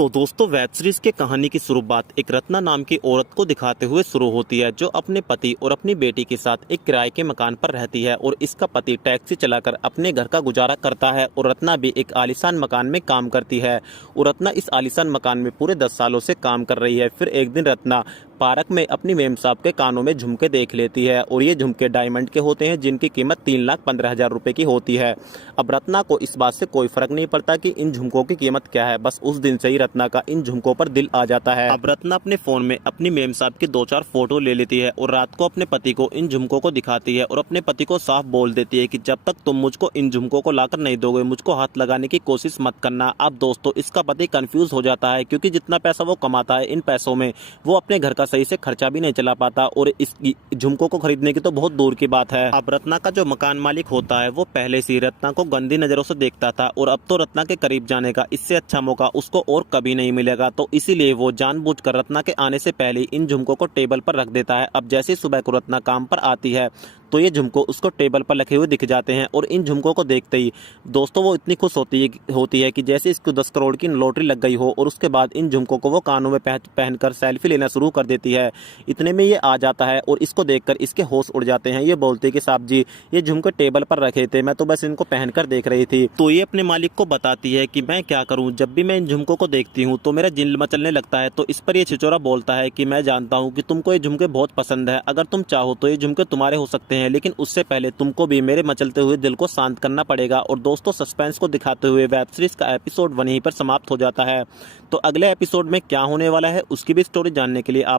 तो दोस्तों web series के कहानी की शुरुआत एक रत्ना नाम की औरत को दिखाते हुए शुरू होती है, जो अपने पति और अपनी बेटी के साथ एक किराए के मकान पर रहती है और इसका पति टैक्सी चलाकर अपने घर का गुजारा करता है और रत्ना भी एक आलीशान मकान में काम करती है। और रत्ना इस आलीशान मकान में पूरे 10 सालों से काम कर रही है। फिर एक दिन रत्ना पार्क में अपनी मेम साहब के कानों में झुमके देख लेती है और ये झुमके डायमंड के होते हैं, जिनकी कीमत 3,15,000 रुपए की होती है। अब रत्ना को इस बात से कोई फर्क नहीं पड़ता कि इन झुमकों की कीमत क्या है, बस उस दिन से ही रत्ना का इन झुमकों पर दिल आ जाता है। अब रत्ना अपने फोन में अपनी मेम साहब की 2-4 फोटो ले लेती है और रात को अपने पति को इन झुमकों को दिखाती है और अपने पति को साफ बोल देती है कि जब तक तुम मुझको इन झुमकों को लाकर नहीं दोगे, मुझको हाथ लगाने की कोशिश मत करना। अब दोस्तों इसका पति कंफ्यूज हो जाता है, क्योंकि जितना पैसा वो कमाता है इन पैसों में वो अपने घर का सही से खर्चा भी नहीं चला पाता और इस झुमकों को खरीदने की तो बहुत दूर की बात है। अब रत्ना का जो मकान मालिक होता है वो पहले से रत्ना को गंदी नजरों से देखता था और अब तो रत्ना के करीब जाने का इससे अच्छा मौका उसको और कभी नहीं मिलेगा। तो इसीलिए वो जानबूझकर रत्ना के आने से पहले इन झुमकों को टेबल पर रख देता है। अब जैसे सुबह को रत्ना काम पर आती है तो ये झुमको उसको टेबल पर रखे हुए दिख जाते हैं और इन झुमकों को देखते ही दोस्तों वो इतनी खुश होती है कि जैसे इसको 10 करोड़ की लॉटरी लग गई हो। और उसके बाद इन झुमकों को वो कानों में पहनकर सेल्फी लेना शुरू कर देती है। इतने में ये आ जाता है और इसको देखकर इसके होश उड़ जाते हैं। ये बोलते हैं कि साहब जी, ये झुमके टेबल पर रखे थे, मैं तो बस इनको पहनकर देख रही थी। तो ये अपने मालिक को बताती है कि मैं क्या करूं, जब भी मैं इन झुमकों को देखती हूं तो मेरा जिल मचलने लगता है। तो इस पर ये छिचोरा बोलता है कि मैं जानता हूं कि तुमको ये झुमके बहुत पसंद है, अगर तुम चाहो तो ये झुमके तुम्हारे हो सकते हैं, लेकिन उससे पहले तुमको भी मेरे मचलते हुए दिल को शांत करना पड़ेगा। और दोस्तों सस्पेंस को दिखाते हुए वेब सीरीज का एपिसोड वहीं पर समाप्त हो जाता है। तो अगले एपिसोड में क्या होने वाला है उसकी भी स्टोरी जानने के लिए आप